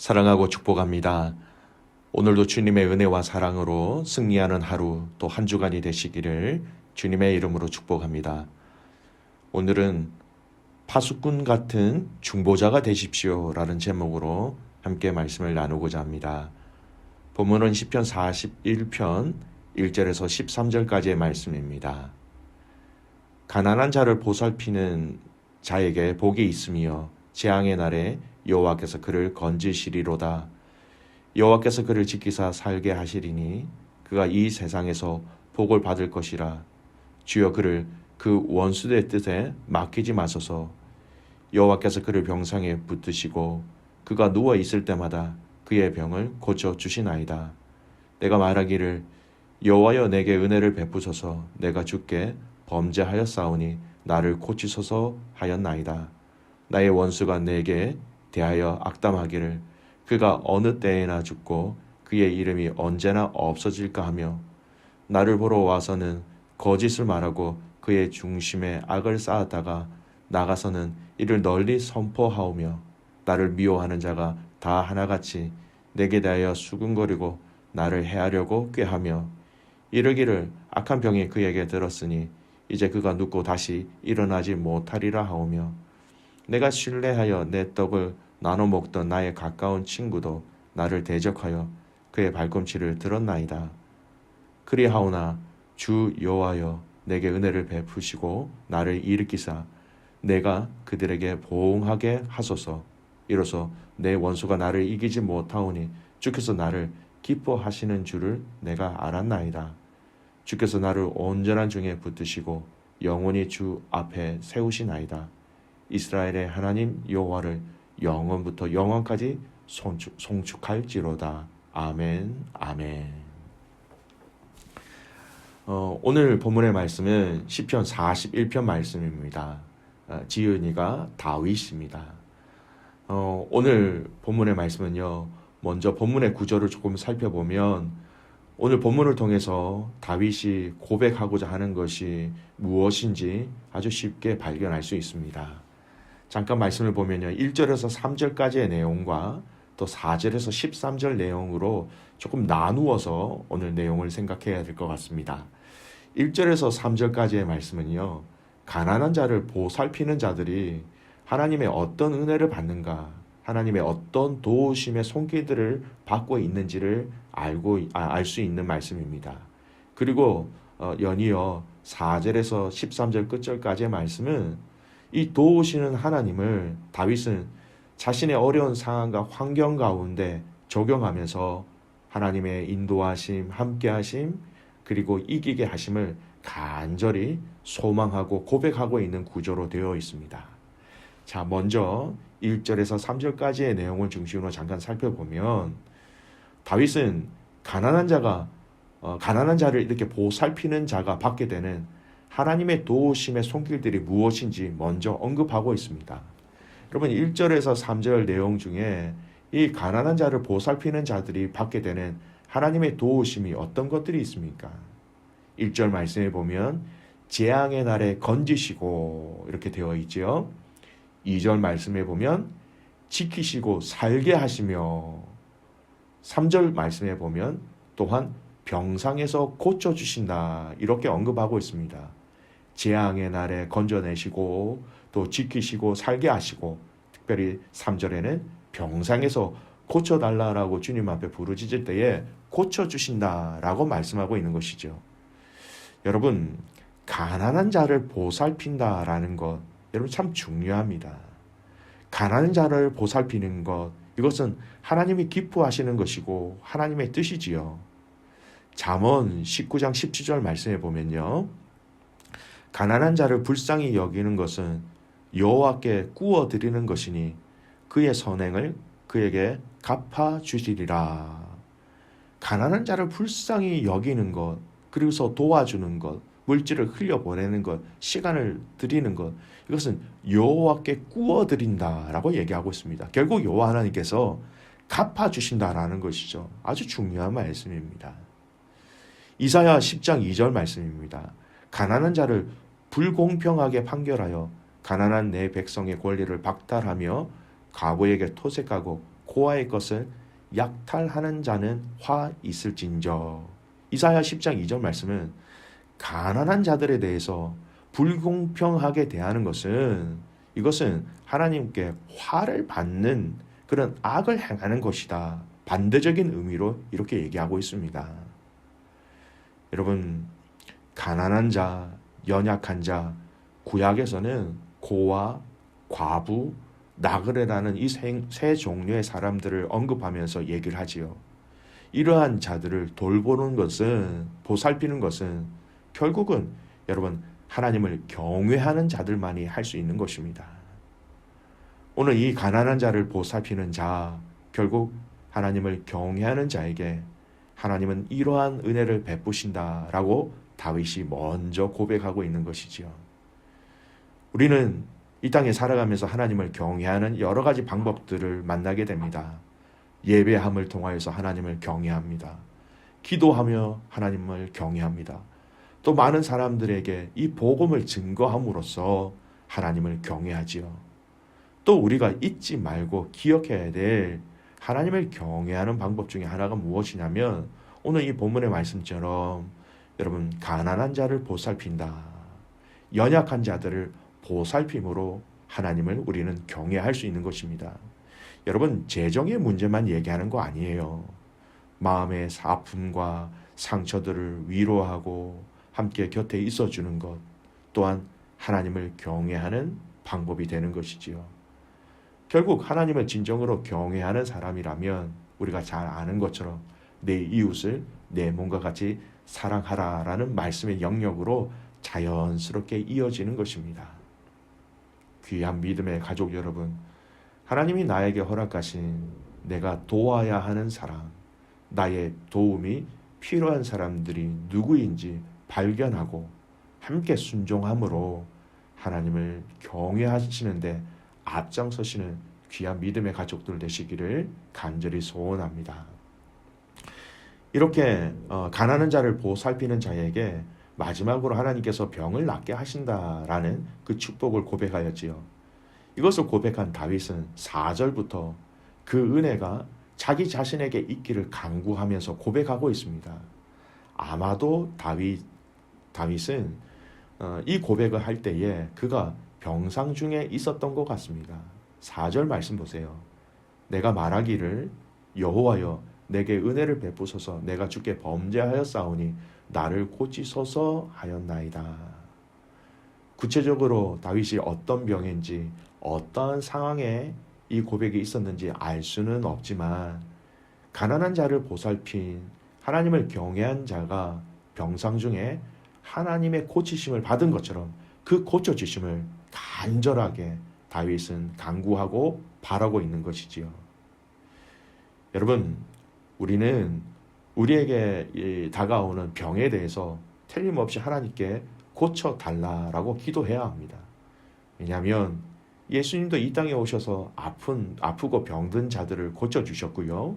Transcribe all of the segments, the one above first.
사랑하고 축복합니다. 오늘도 주님의 은혜와 사랑으로 승리하는 하루 또 한 주간이 되시기를 주님의 이름으로 축복합니다. 오늘은 파수꾼 같은 중보자가 되십시오 라는 제목으로 함께 말씀을 나누고자 합니다. 본문은 시편 41편 1절에서 13절까지의 말씀입니다. 가난한 자를 보살피는 자에게 복이 있으며 재앙의 날에 여호와께서 그를 건지시리로다. 여호와께서 그를 지키사 살게 하시리니 그가 이 세상에서 복을 받을 것이라. 주여 그를 그 원수의 뜻에 맡기지 마소서. 여호와께서 그를 병상에 붙드시고 그가 누워 있을 때마다 그의 병을 고쳐 주시나이다. 내가 말하기를 여호와여 내게 은혜를 베푸소서. 내가 주께 범죄하였사오니 나를 고치소서 하였나이다. 나의 원수가 내게 대하여 악담하기를 그가 어느 때에나 죽고 그의 이름이 언제나 없어질까 하며 나를 보러 와서는 거짓을 말하고 그의 중심에 악을 쌓았다가 나가서는 이를 널리 선포하오며 나를 미워하는 자가 다 하나같이 내게 대하여 수군거리고 나를 해하려고 꾀하며 이르기를 악한 병이 그에게 들었으니 이제 그가 눕고 다시 일어나지 못하리라 하오며 내가 신뢰하여 내 떡을 나눠 먹던 나의 가까운 친구도 나를 대적하여 그의 발꿈치를 들었나이다. 그리하오나 주 여호와여 내게 은혜를 베푸시고 나를 일으키사 내가 그들에게 보응하게 하소서. 이로써 내 원수가 나를 이기지 못하오니 주께서 나를 기뻐하시는 줄을 내가 알았나이다. 주께서 나를 온전한 중에 붙드시고 영원히 주 앞에 세우시나이다. 이스라엘의 하나님 여호와를 영원부터 영원까지 송축할지로다. 아멘. 아멘. 오늘 본문의 말씀은 시편 41편 말씀입니다. 지은이가 다윗입니다. 오늘 본문의 말씀은요. 먼저 본문의 구절을 조금 살펴보면 오늘 본문을 통해서 다윗이 고백하고자 하는 것이 무엇인지 아주 쉽게 발견할 수 있습니다. 잠깐 말씀을 보면요. 1절에서 3절까지의 내용과 또 4절에서 13절 내용으로 조금 나누어서 오늘 내용을 생각해야 될 것 같습니다. 1절에서 3절까지의 말씀은요. 가난한 자를 보살피는 자들이 하나님의 어떤 은혜를 받는가, 하나님의 어떤 도우심의 손길들을 받고 있는지를 알 수 있는 말씀입니다. 그리고 연이어 4절에서 13절 끝절까지의 말씀은 이 도우시는 하나님을 다윗은 자신의 어려운 상황과 환경 가운데 적용하면서 하나님의 인도하심, 함께하심, 그리고 이기게 하심을 간절히 소망하고 고백하고 있는 구조로 되어 있습니다. 자, 먼저 1절에서 3절까지의 내용을 중심으로 잠깐 살펴보면 다윗은 가난한 자를 이렇게 보살피는 자가 받게 되는 하나님의 도우심의 손길들이 무엇인지 먼저 언급하고 있습니다. 여러분 1절에서 3절 내용 중에 이 가난한 자를 보살피는 자들이 받게 되는 하나님의 도우심이 어떤 것들이 있습니까? 1절 말씀에 보면 재앙의 날에 건지시고 이렇게 되어 있죠. 2절 말씀에 보면 지키시고 살게 하시며 3절 말씀에 보면 또한 병상에서 고쳐주신다 이렇게 언급하고 있습니다. 재앙의 날에 건져내시고 또 지키시고 살게 하시고 특별히 3절에는 병상에서 고쳐달라고 주님 앞에 부르짖을 때에 고쳐주신다라고 말씀하고 있는 것이죠. 여러분 가난한 자를 보살핀다라는 것 여러분 참 중요합니다. 가난한 자를 보살피는 것 이것은 하나님이 기뻐하시는 것이고 하나님의 뜻이지요. 잠언 19장 17절 말씀해 보면요. 가난한 자를 불쌍히 여기는 것은 여호와께 구워 드리는 것이니 그의 선행을 그에게 갚아 주시리라. 가난한 자를 불쌍히 여기는 것, 그리고서 도와주는 것, 물질을 흘려보내는 것, 시간을 드리는 것, 이것은 여호와께 구워 드린다라고 얘기하고 있습니다. 결국 여호와 하나님께서 갚아 주신다라는 것이죠. 아주 중요한 말씀입니다. 이사야 10장 2절 말씀입니다. 가난한 자를 불공평하게 판결하여 가난한 내 백성의 권리를 박탈하며 과부에게 토색하고 고아의 것을 약탈하는 자는 화 있을진저. 이사야 10장 2절 말씀은 가난한 자들에 대해서 불공평하게 대하는 것은 이것은 하나님께 화를 받는 그런 악을 행하는 것이다. 반대적인 의미로 이렇게 얘기하고 있습니다. 여러분, 가난한 자, 연약한 자, 구약에서는 고아, 과부, 나그네라는 이 세 종류의 사람들을 언급하면서 얘기를 하지요. 이러한 자들을 돌보는 것은, 보살피는 것은 결국은 여러분 하나님을 경외하는 자들만이 할 수 있는 것입니다. 오늘 이 가난한 자를 보살피는 자, 결국 하나님을 경외하는 자에게 하나님은 이러한 은혜를 베푸신다라고 다윗이 먼저 고백하고 있는 것이지요. 우리는 이 땅에 살아가면서 하나님을 경외하는 여러 가지 방법들을 만나게 됩니다. 예배함을 통하여서 하나님을 경외합니다. 기도하며 하나님을 경외합니다. 또 많은 사람들에게 이 복음을 증거함으로써 하나님을 경외하지요. 또 우리가 잊지 말고 기억해야 될 하나님을 경외하는 방법 중에 하나가 무엇이냐면 오늘 이 본문의 말씀처럼 여러분 가난한 자를 보살핀다. 연약한 자들을 보살핌으로 하나님을 우리는 경외할 수 있는 것입니다. 여러분 재정의 문제만 얘기하는 거 아니에요. 마음의 아픔과 상처들을 위로하고 함께 곁에 있어주는 것 또한 하나님을 경외하는 방법이 되는 것이지요. 결국 하나님을 진정으로 경외하는 사람이라면 우리가 잘 아는 것처럼 내 이웃을 내 몸과 같이 사랑하라라는 말씀의 영역으로 자연스럽게 이어지는 것입니다. 귀한 믿음의 가족 여러분, 하나님이 나에게 허락하신 내가 도와야 하는 사람, 나의 도움이 필요한 사람들이 누구인지 발견하고 함께 순종함으로 하나님을 경외하시는데 앞장서시는 귀한 믿음의 가족들 되시기를 간절히 소원합니다. 이렇게 가난한 자를 보살피는 자에게 마지막으로 하나님께서 병을 낫게 하신다라는 그 축복을 고백하였지요. 이것을 고백한 다윗은 4절부터 그 은혜가 자기 자신에게 있기를 간구하면서 고백하고 있습니다. 아마도 다윗은 이 고백을 할 때에 그가 병상 중에 있었던 것 같습니다. 4절 말씀 보세요. 내가 말하기를 여호와여 내게 은혜를 베푸소서 내가 주께 범죄하였사오니 나를 고치소서 하였나이다. 구체적으로 다윗이 어떤 병인지 어떠한 상황에 이 고백이 있었는지 알 수는 없지만 가난한 자를 보살핀 하나님을 경외한 자가 병상 중에 하나님의 고치심을 받은 것처럼 그 고쳐주심을 간절하게 다윗은 간구하고 바라고 있는 것이지요. 여러분, 우리는 우리에게 다가오는 병에 대해서 틀림없이 하나님께 고쳐달라라고 기도해야 합니다. 왜냐하면 예수님도 이 땅에 오셔서 아프고 병든 자들을 고쳐주셨고요.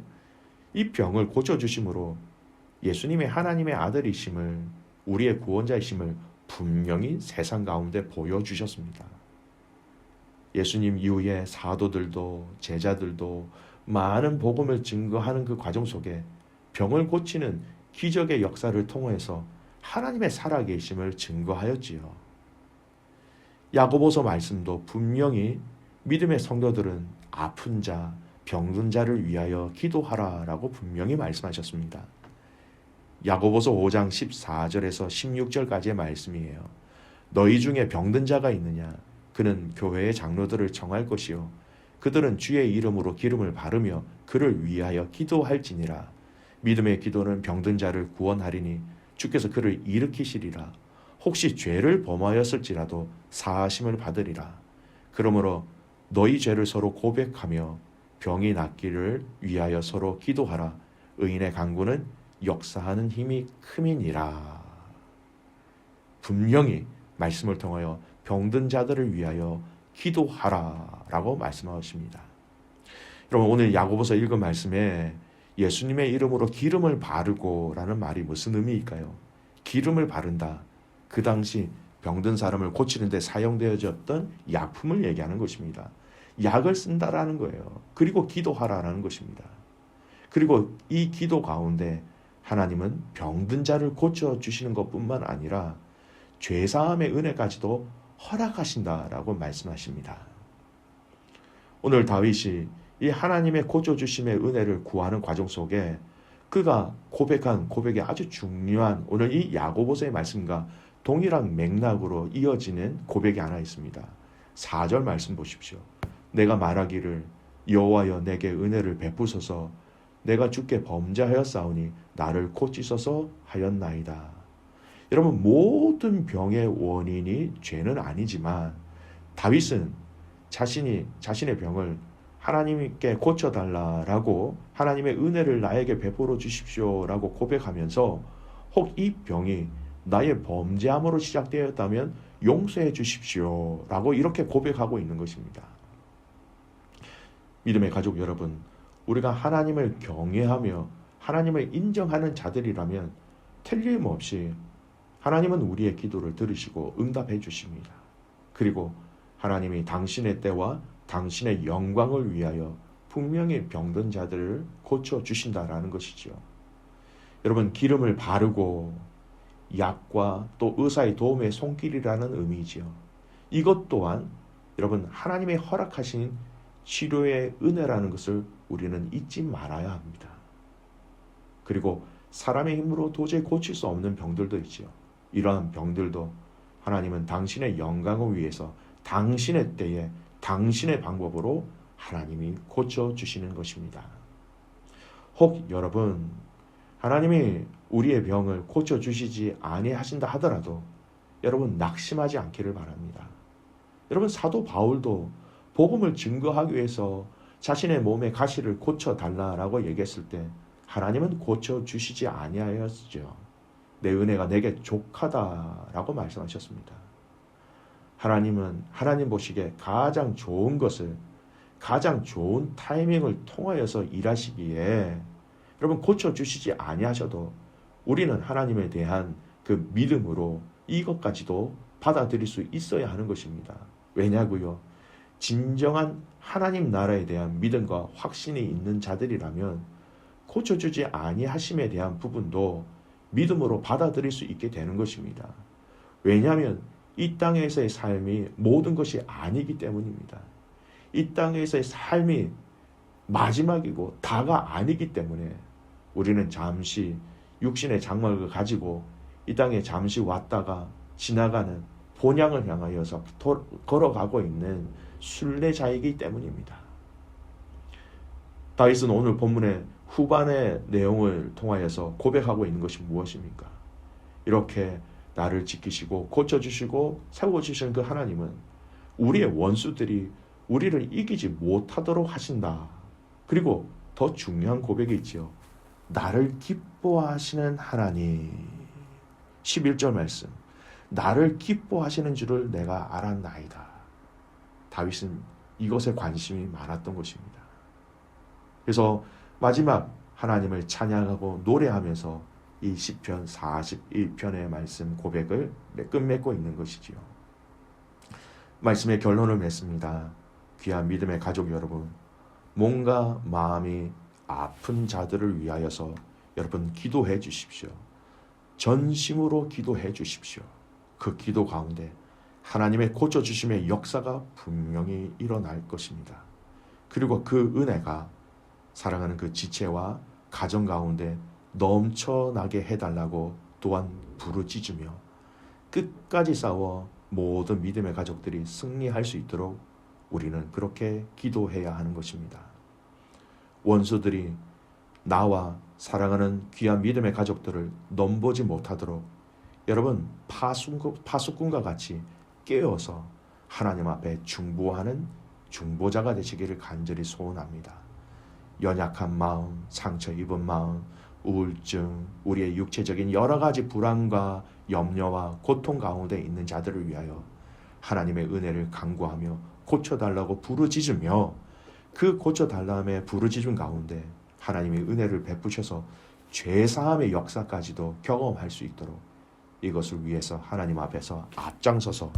이 병을 고쳐주심으로 예수님의 하나님의 아들이심을 우리의 구원자이심을 분명히 세상 가운데 보여주셨습니다. 예수님 이후에 사도들도 제자들도 많은 복음을 증거하는 그 과정 속에 병을 고치는 기적의 역사를 통해서 하나님의 살아계심을 증거하였지요. 야고보서 말씀도 분명히 믿음의 성도들은 아픈 자, 병든 자를 위하여 기도하라라고 분명히 말씀하셨습니다. 야고보서 5장 14절에서 16절까지의 말씀이에요. 너희 중에 병든 자가 있느냐? 그는 교회의 장로들을 청할 것이요 그들은 주의 이름으로 기름을 바르며 그를 위하여 기도할지니라. 믿음의 기도는 병든 자를 구원하리니 주께서 그를 일으키시리라. 혹시 죄를 범하였을지라도 사하심을 받으리라. 그러므로 너희 죄를 서로 고백하며 병이 낫기를 위하여 서로 기도하라. 의인의 간구는 역사하는 힘이 큼이니라. 분명히 말씀을 통하여 병든 자들을 위하여 기도하라라고 말씀하십니다. 여러분, 오늘 야고보서 읽은 말씀에 예수님의 이름으로 기름을 바르고라는 말이 무슨 의미일까요? 기름을 바른다. 그 당시 병든 사람을 고치는 데 사용되어졌던 약품을 얘기하는 것입니다. 약을 쓴다라는 거예요. 그리고 기도하라는 것입니다. 그리고 이 기도 가운데 하나님은 병든 자를 고쳐주시는 것뿐만 아니라 죄사함의 은혜까지도 허락하신다라고 말씀하십니다. 오늘 다윗이 이 하나님의 고쳐주심의 은혜를 구하는 과정 속에 그가 고백한 고백이 아주 중요한 오늘 이 야고보서의 말씀과 동일한 맥락으로 이어지는 고백이 하나 있습니다. 4절 말씀 보십시오. 내가 말하기를 여호와여 내게 은혜를 베푸소서 내가 주께 범죄하였사오니 나를 고치소서 하였나이다. 여러분 모든 병의 원인이 죄는 아니지만 다윗은 자신의 병을 하나님께 고쳐달라라고 하나님의 은혜를 나에게 베풀어 주십시오라고 고백하면서 혹 이 병이 나의 범죄함으로 시작되었다면 용서해 주십시오라고 이렇게 고백하고 있는 것입니다. 믿음의 가족 여러분, 우리가 하나님을 경외하며 하나님을 인정하는 자들이라면 틀림없이 하나님은 우리의 기도를 들으시고 응답해 주십니다. 그리고 하나님이 당신의 때와 당신의 영광을 위하여 분명히 병든 자들을 고쳐주신다라는 것이죠. 여러분 기름을 바르고 약과 또 의사의 도움의 손길이라는 의미지요. 이것 또한 여러분 하나님의 허락하신 치료의 은혜라는 것을 우리는 잊지 말아야 합니다. 그리고 사람의 힘으로 도저히 고칠 수 없는 병들도 있지요. 이러한 병들도 하나님은 당신의 영광을 위해서 당신의 때에 당신의 방법으로 하나님이 고쳐주시는 것입니다. 혹 여러분 하나님이 우리의 병을 고쳐주시지 아니하신다 하더라도 여러분 낙심하지 않기를 바랍니다. 여러분 사도 바울도 복음을 증거하기 위해서 자신의 몸의 가시를 고쳐달라라고 얘기했을 때 하나님은 고쳐주시지 아니하였죠. 내 은혜가 내게 족하다라고 말씀하셨습니다. 하나님은 하나님 보시기에 가장 좋은 것을 가장 좋은 타이밍을 통하여서 일하시기에 여러분 고쳐주시지 아니하셔도 우리는 하나님에 대한 그 믿음으로 이것까지도 받아들일 수 있어야 하는 것입니다. 왜냐고요? 진정한 하나님 나라에 대한 믿음과 확신이 있는 자들이라면 고쳐주지 아니하심에 대한 부분도 믿음으로 받아들일 수 있게 되는 것입니다. 왜냐하면 이 땅에서의 삶이 모든 것이 아니기 때문입니다. 이 땅에서의 삶이 마지막이고 다가 아니기 때문에 우리는 잠시 육신의 장막을 가지고 이 땅에 잠시 왔다가 지나가는 본향을 향하여서 걸어가고 있는 순례자이기 때문입니다. 다윗은 오늘 본문의 후반의 내용을 통하여서 고백하고 있는 것이 무엇입니까? 이렇게 나를 지키시고 고쳐주시고 세워주시는 그 하나님은 우리의 원수들이 우리를 이기지 못하도록 하신다. 그리고 더 중요한 고백이 있지요. 나를 기뻐하시는 하나님. 11절 말씀. 나를 기뻐하시는 줄을 내가 알았나이다. 다윗은 이것에 관심이 많았던 것입니다. 그래서 마지막 하나님을 찬양하고 노래하면서 이 시편 41편의 말씀 고백을 끝맺고 있는 것이지요. 말씀의 결론을 맺습니다. 귀한 믿음의 가족 여러분, 몸과 마음이 아픈 자들을 위하여서 여러분 기도해 주십시오. 전심으로 기도해 주십시오. 그 기도 가운데 하나님의 고쳐주심의 역사가 분명히 일어날 것입니다. 그리고 그 은혜가 사랑하는 그 지체와 가정 가운데 넘쳐나게 해달라고 또한 부르짖으며 끝까지 싸워 모든 믿음의 가족들이 승리할 수 있도록 우리는 그렇게 기도해야 하는 것입니다. 원수들이 나와 사랑하는 귀한 믿음의 가족들을 넘보지 못하도록 여러분 파수꾼과 같이 깨어서 하나님 앞에 중보하는 중보자가 되시기를 간절히 소원합니다. 연약한 마음, 상처 입은 마음, 우울증, 우리의 육체적인 여러 가지 불안과 염려와 고통 가운데 있는 자들을 위하여 하나님의 은혜를 간구하며 고쳐달라고 부르짖으며 그 고쳐달라함의 부르짖음 가운데 하나님의 은혜를 베푸셔서 죄사함의 역사까지도 경험할 수 있도록 이것을 위해서 하나님 앞에서 앞장서서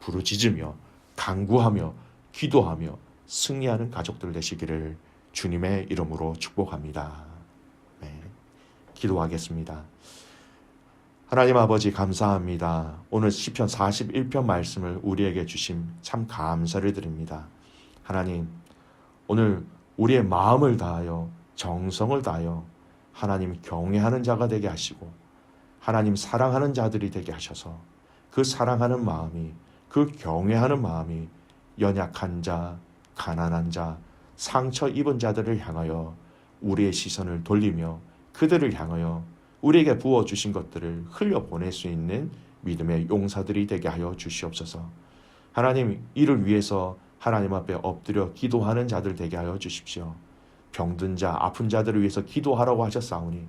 부르짖으며 간구하며 기도하며 승리하는 가족들 되시기를 주님의 이름으로 축복합니다. 네, 기도하겠습니다. 하나님 아버지 감사합니다. 오늘 시편 41편 말씀을 우리에게 주심 참 감사를 드립니다. 하나님, 오늘 우리의 마음을 다하여 정성을 다하여 하나님 경외하는 자가 되게 하시고 하나님 사랑하는 자들이 되게 하셔서 그 사랑하는 마음이, 그 경외하는 마음이 연약한 자, 가난한 자, 상처 입은 자들을 향하여 우리의 시선을 돌리며 그들을 향하여 우리에게 부어주신 것들을 흘려보낼 수 있는 믿음의 용사들이 되게 하여 주시옵소서. 하나님, 이를 위해서 하나님 앞에 엎드려 기도하는 자들 되게 하여 주십시오. 병든 자, 아픈 자들을 위해서 기도하라고 하셨사오니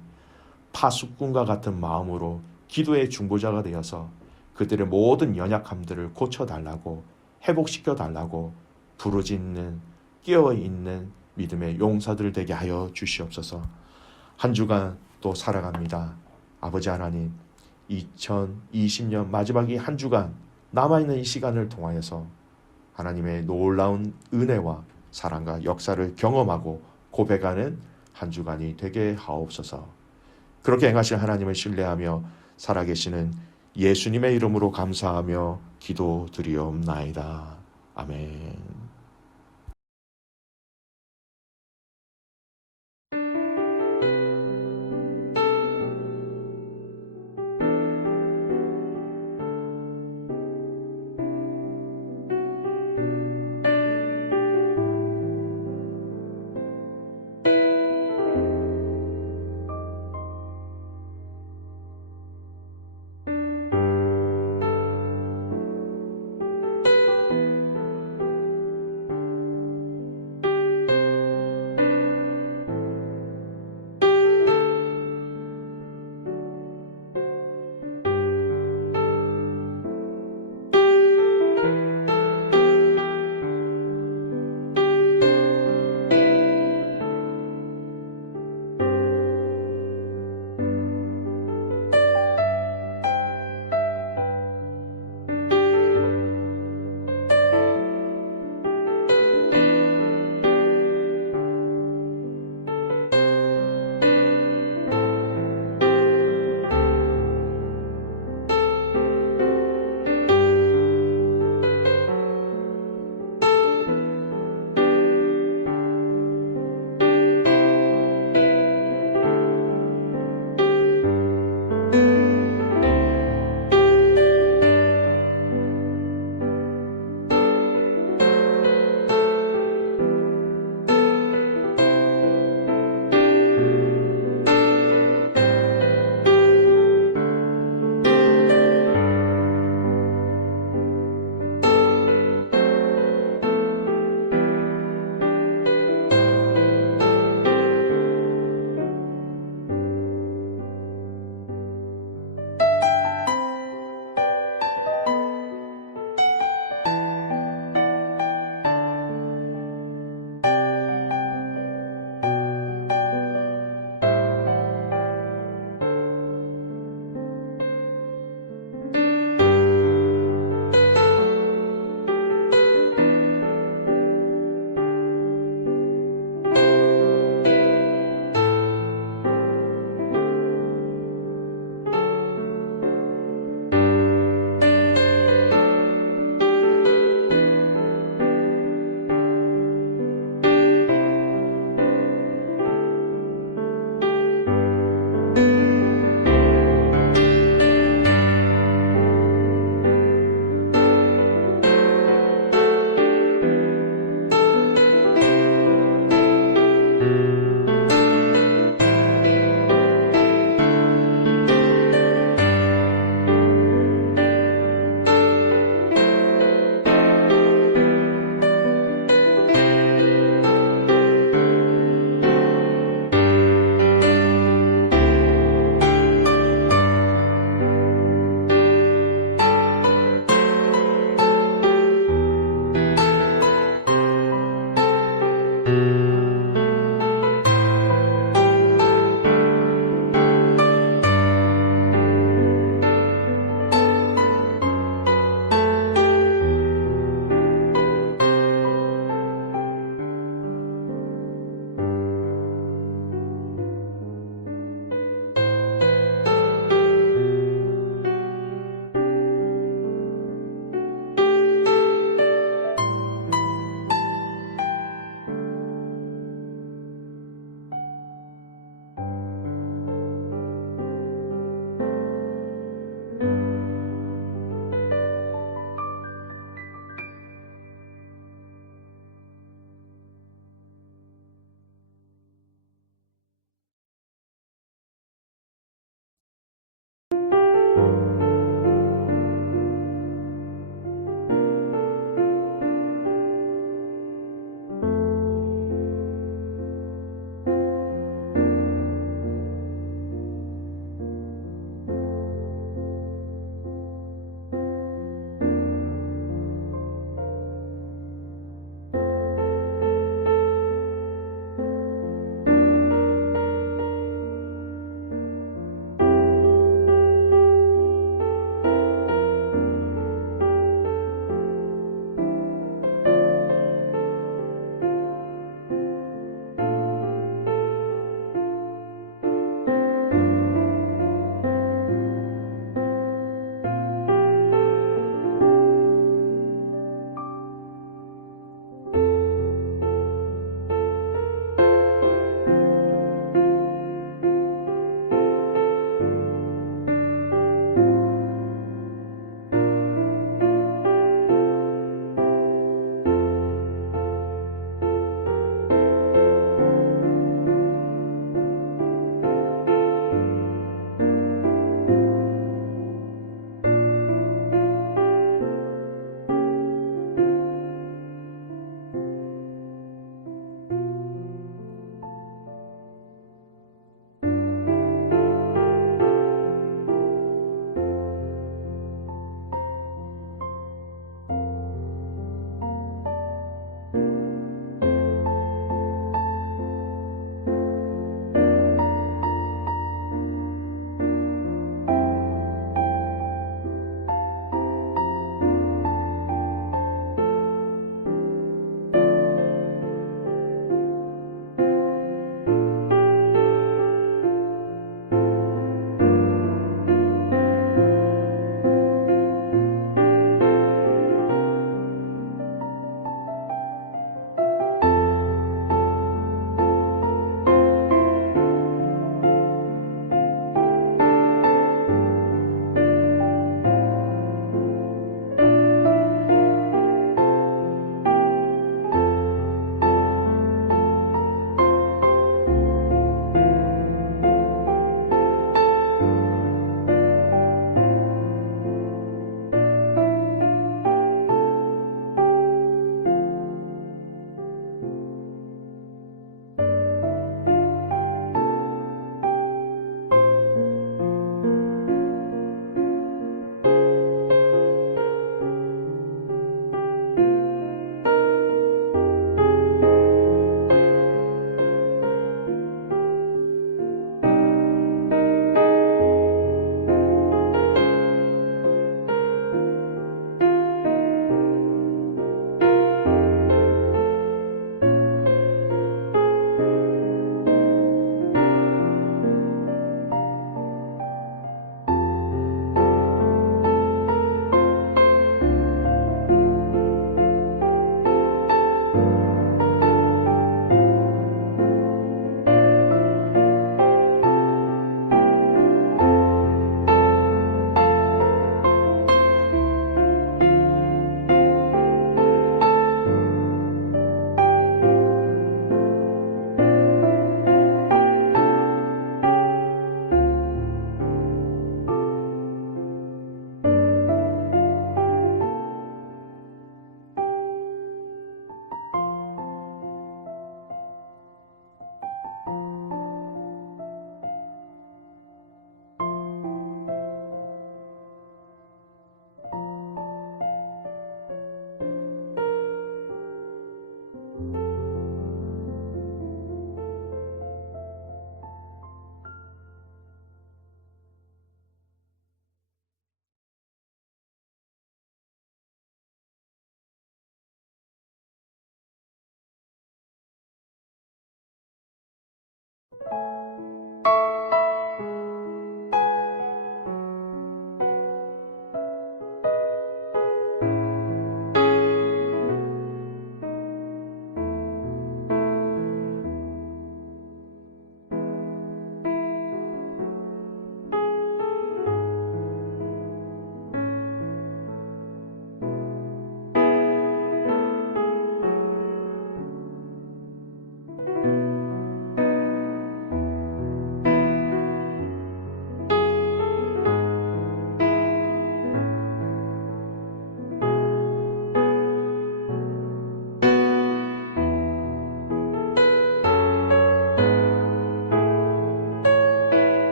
파수꾼과 같은 마음으로 기도의 중보자가 되어서 그들의 모든 연약함들을 고쳐달라고, 회복시켜달라고 부르짖는, 깨어있는 믿음의 용사들 되게 하여 주시옵소서. 한 주간 또 살아갑니다. 아버지 하나님, 2020년 마지막 이 한 주간 남아있는 이 시간을 통하여서 하나님의 놀라운 은혜와 사랑과 역사를 경험하고 고백하는 한 주간이 되게 하옵소서. 그렇게 행하실 하나님을 신뢰하며 살아계시는 예수님의 이름으로 감사하며 기도드리옵나이다. 아멘.